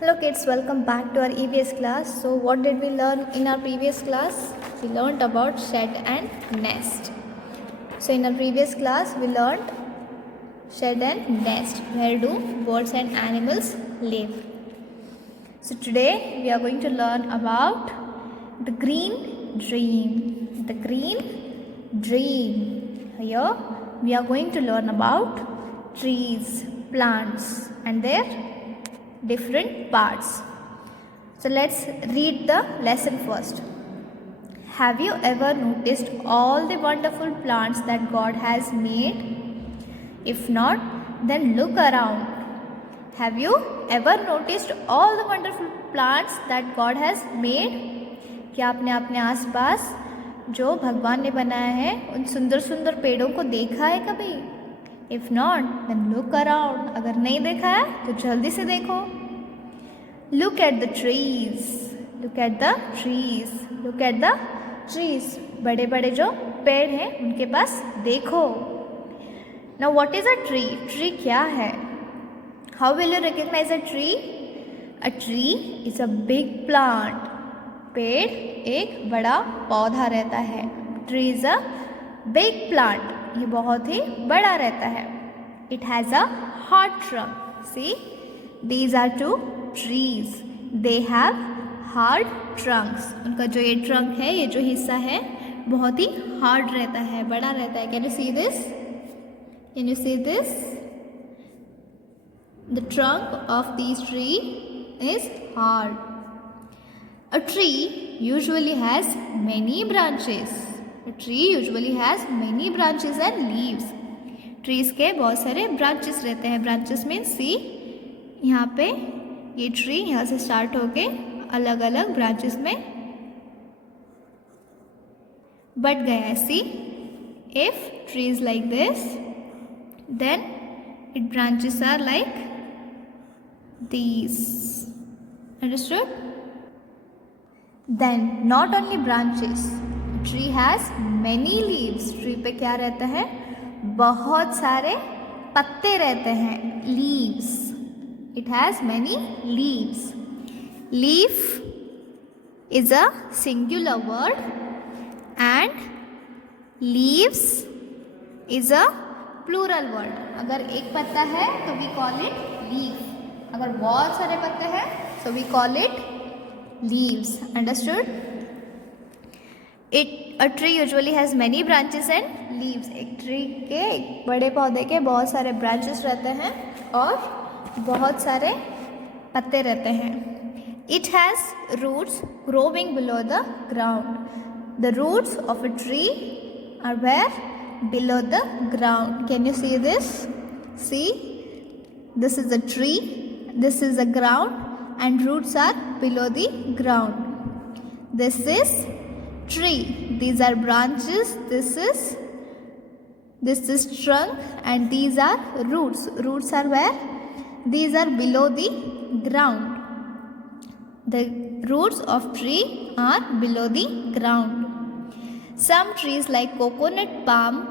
Hello kids, welcome back to our EVS class. So what did we learn in our previous class? We learned about shed and nest. So in our previous class we learned shed and nest. Where do birds and animals live? So today we are going to learn about the green dream. The green dream. Here we are going to learn about trees, plants and their different parts. So let's read the lesson first. Have you ever noticed all the wonderful plants that God has made? If not, then look around. Have you ever noticed all the wonderful plants that God has made? क्या आपने अपने आसपास जो भगवान ने बनाया है उन सुंदर सुंदर पेड़ों को देखा है कभी? If not, then look around. अगर नहीं देखा है तो जल्दी से देखो. Look at the trees. Look at the trees. Look at the trees. बड़े बड़े जो पेड़ हैं उनके पास देखो. Now what is a tree? Tree क्या है? How will you recognize a tree? A tree is a big plant. पेड़ एक बड़ा पौधा रहता है. Tree is a big plant. ये बहुत ही बड़ा रहता है. It has a hard trunk. See, these are two trees. They have hard trunks. उनका जो ये trunk है, ये जो हिस्सा है, बहुत ही hard रहता है, बड़ा रहता है. Can you see this? Can you see this? The trunk of these tree is hard. A tree usually has many branches. A tree usually has many branches and leaves. Trees के बहुत सारे branches रहते हैं. Branches means see, यहाँ पे ये tree यहाँ से start होके अलग अलग branches में बढ़ गया है. See, if tree is like this, then its branches are like these. Understood? Then not only branches, tree has many leaves. Tree पे क्या रहता है? बहुत सारे पत्ते रहते हैं. Leaves. It has many leaves. Leaf is a singular word and leaves is a plural word. अगर एक पत्ता है तो we call it leaf. अगर बहुत सारे पत्ते हैं so we call it leaves. Understood? A tree usually has many branches and leaves. एक ट्री के एक बड़े पौधे के बहुत सारे branches रहते हैं और बहुत सारे पत्ते रहते हैं. It has roots growing below the ground. The roots of a tree are where? Below the ground. Can you see this? See, this is a tree, this is the ground, and roots are below the ground. This is tree. These are branches. This is trunk, and these are roots. Roots are where? These are below the ground. The roots of tree are below the ground. Some trees like coconut palm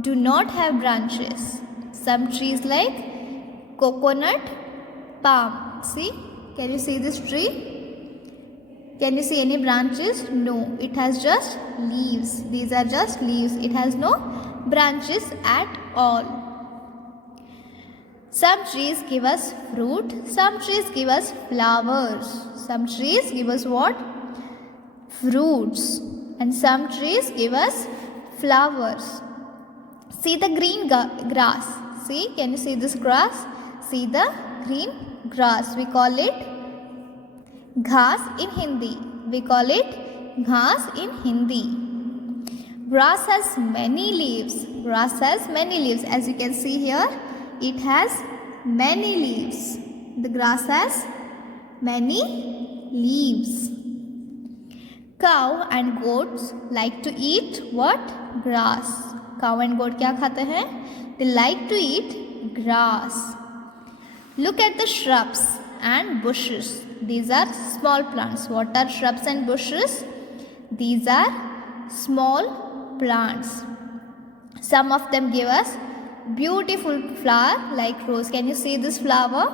do not have branches. Some trees like coconut palm. See? Can you see this tree? Can you see any branches? No. It has just leaves. These are just leaves. It has no branches at all. Some trees give us fruit. Some trees give us flowers. Some trees give us what? Fruits. And some trees give us flowers. See the green grass. See, can you see this grass? See the green grass. We call it घास in Hindi. We call it घास in Hindi. Grass has many leaves. Grass has many leaves. As you can see here, it has many leaves. The grass has many leaves. Cow and goats like to eat what? Grass. Cow and goat क्या खाते हैं? They like to eat grass. Look at the shrubs and bushes. These are small plants. What are shrubs and bushes? These are small plants. Some of them give us beautiful flower like rose. Can you see this flower?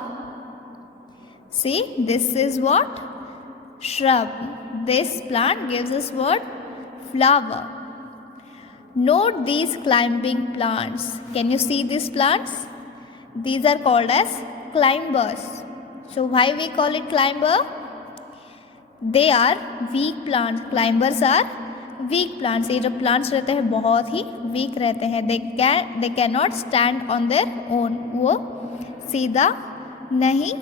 See, this is what? Shrub. This plant gives us what? Flower. Note these climbing plants. Can you see these plants? These are called as climbers. So why we call it climber? They are weak plants. Climbers are weak plants. ये जो plants रहते हैं बहुत ही weak रहते हैं. They cannot stand on their own. वो सीधा नहीं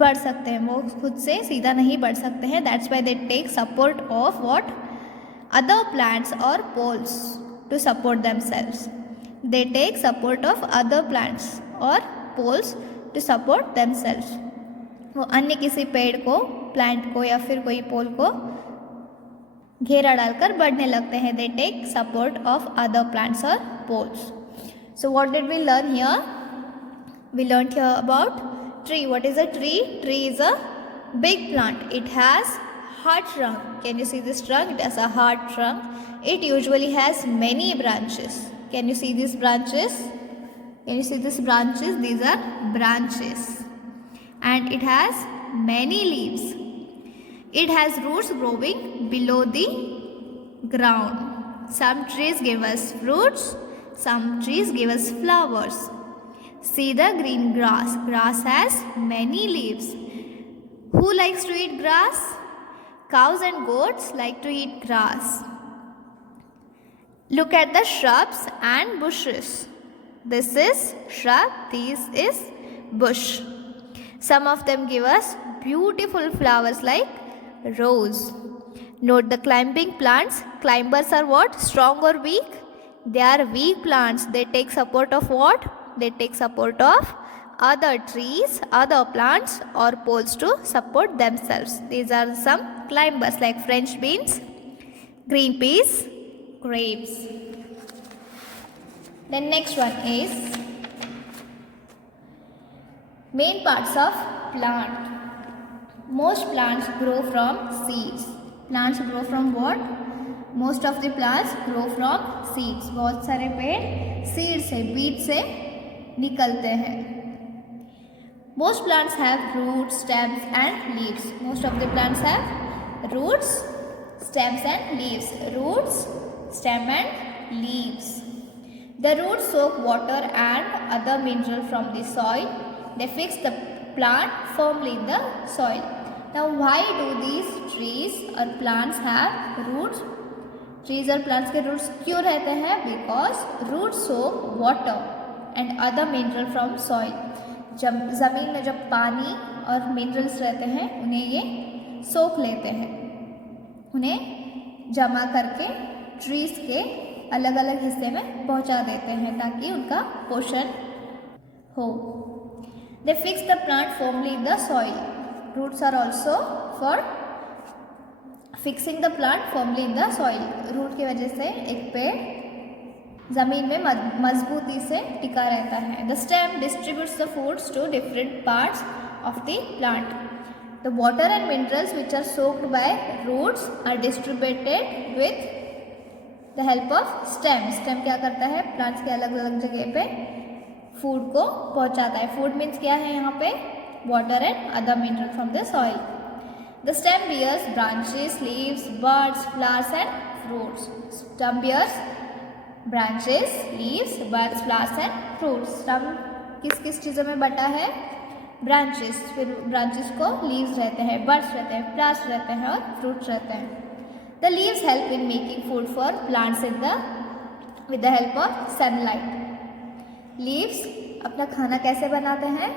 बढ़ सकते हैं, वो खुद से सीधा नहीं बढ़ सकते हैं. That's why they take support of what? Other plants or poles to support themselves. They take support of other plants or poles to support themselves. वो अन्य किसी पेड़ को, प्लांट को या फिर कोई पोल को घेरा डालकर बढ़ने लगते हैं. They take support of other plants or poles. So what did we learn here? We learned here about tree. What is a tree? Tree is a big plant. It has hard trunk. Can you see this trunk? It has a hard trunk. It usually has many branches. Can you see these branches? Can you see these branches? These are branches. And it has many leaves. It has roots growing below the ground. Some trees give us fruits. Some trees give us flowers. See the green grass. Grass has many leaves. Who likes to eat grass? Cows and goats like to eat grass. Look at the shrubs and bushes. This is shrub, this is bush. Some of them give us beautiful flowers like rose. Note the climbing plants. Climbers are what? Strong or weak? They are weak plants. They take support of what? They take support of other trees, other plants or poles to support themselves. These are some climbers like French beans, green peas, grapes. Then next one is main parts of plant. Most plants grow from seeds. Plants grow from what? Most of the plants grow from seeds. बहुत सारे पेड़ seed से, बीज से निकलते हैं. Most plants have roots, stems and leaves. Most of the plants have roots, stems and leaves. Roots, stem and leaves. The roots soak water and other mineral from the soil. They fix the plant firmly in the soil. Now why do these trees or plants have roots? Trees और plants के roots क्यों रहते हैं? Because roots soak water and other mineral from soil. जब ज़मीन में जब पानी और मिनरल्स रहते हैं उन्हें ये सोख लेते हैं, उन्हें जमा करके ट्रीज के अलग अलग हिस्से में पहुंचा देते हैं ताकि उनका पोषण हो. They fix the plant firmly in the soil. Roots are also for fixing the plant firmly in the soil. Root की वजह से एक पेड़ ज़मीन में मजबूती से टिका रहता है. The stem distributes the foods to different parts of the plant. The water and minerals which are soaked by roots are distributed with the help of stem. Stem क्या करता है? Plants के अलग अलग जगह पे फूड को पहुंचाता है. Food means क्या है यहाँ पे? Water and other mineral from the soil. The stem bears branches, leaves, buds, flowers and fruits. Stem bears branches, leaves, buds, flowers and fruits. Stem किस किस चीज़ों में बटा है? Branches. फिर branches को leaves रहते हैं, buds रहते हैं, flowers रहते हैं और fruits रहते हैं. The leaves help in making food for plants with the help of sunlight. Leaves अपना खाना कैसे बनाते हैं?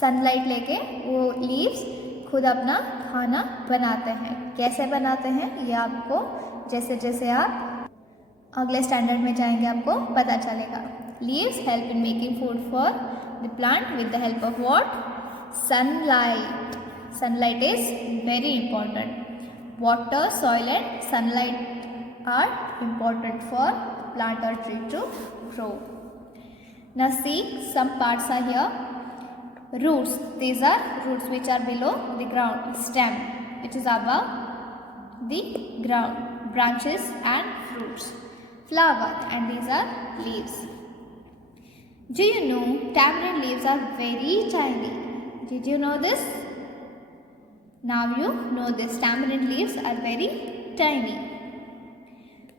Sunlight लेके वो leaves खुद अपना खाना बनाते हैं. कैसे बनाते हैं ये आपको जैसे जैसे आप अगले स्टैंडर्ड में जाएंगे आपको पता चलेगा. Leaves help in making food for the plant with the help of what? Sunlight. Sunlight is very important. Water, soil and sunlight are important for plant or tree to grow. Now see, some parts are here. Roots. These are roots which are below the ground. Stem which is above the ground. Branches and fruits. Flower, and these are leaves. Do you know tamarind leaves are very tiny? Did you know this? Now you know this. Tamarind leaves are very tiny.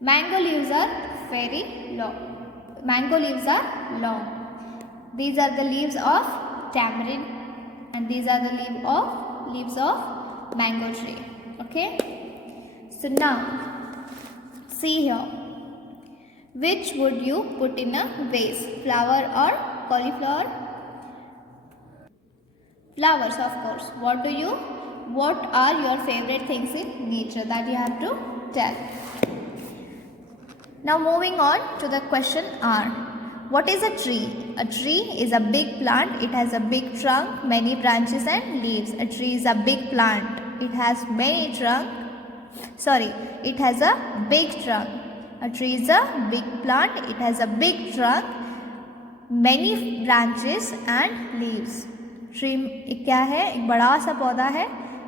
Mango leaves are very long. Mango leaves are long. These are the leaves of tamarind and these are the leaves of mango tree. Okay. So now see here. Which would you put in a vase? Flower or cauliflower? Flowers, of course. What are your favorite things in nature? That you have to tell. Now moving on to the question R. What is a tree? A tree is a big plant. It has a big trunk, many branches and leaves. A tree is a big plant. It has many trunk. It has a big trunk. A tree is a big plant. It has a big trunk, many branches and leaves. Tree एक क्या है? एक बड़ा सा पौधा है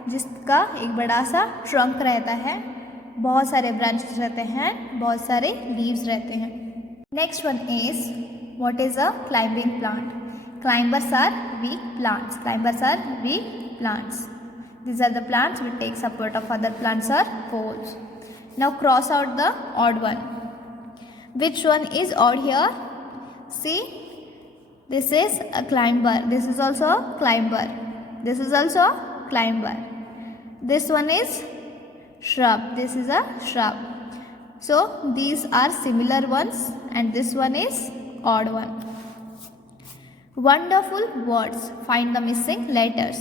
जिसका एक बड़ा सा ट्रंक रहता है, बहुत सारे ब्रांचेस रहते हैं, बहुत सारे लीव्स रहते हैं. Next one is what is a climbing plant? Climbers are weak plants. Climbers are weak plants. These are the plants which take support of other plants or poles. Now cross out the odd one. Which one is odd here? See, this is a climber. This is also a climber. This is also a climber. This one is shrub. This is a shrub. So these are similar ones and this one is odd one. Wonderful words. Find the missing letters.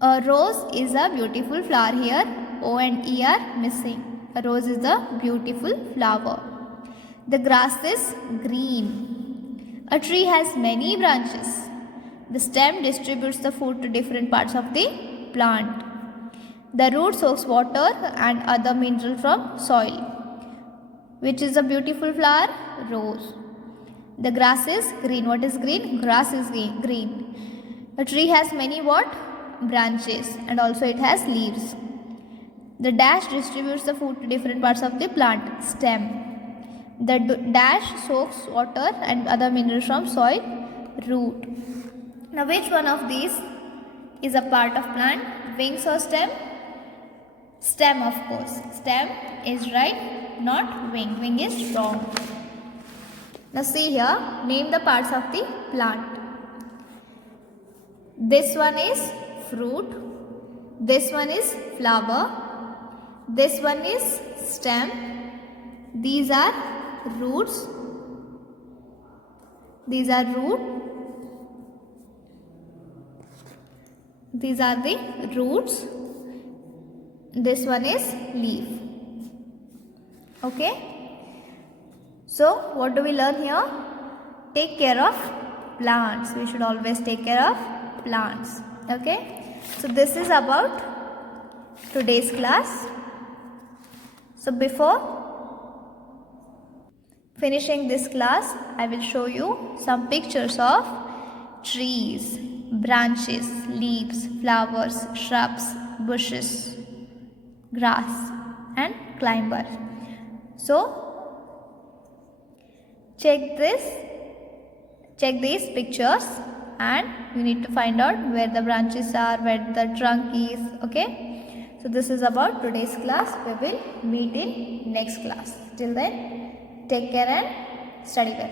A rose is a beautiful flower. Here O and E are missing. A rose is a beautiful flower. The grass is green. A tree has many branches. The stem distributes the food to different parts of the plant. The root soaks water and other mineral from soil. Which is a beautiful flower? Rose. The grass is green. What is green? Grass is green. A tree has many what? Branches and also it has leaves. The dash distributes the food to different parts of the plant. Stem. The dash soaks water and other minerals from soil. Root. Now which one of these is a part of plant? Wings or stem? Stem, of course. Stem is right, not wing. Wing is wrong. Now see here, name the parts of the plant. This one is fruit. This one is flower. This one is stem. These are roots. These are root. These are the roots. This one is leaf. Okay. So what do we learn here? Take care of plants. We should always take care of plants. Okay. So this is about today's class. So before finishing this class, I will show you some pictures of trees, branches, leaves, flowers, shrubs, bushes, grass and climber. So check these pictures and you need to find out where the branches are, where the trunk is. Okay. So this is about today's class. We will meet in next class. Till then, take care and study well.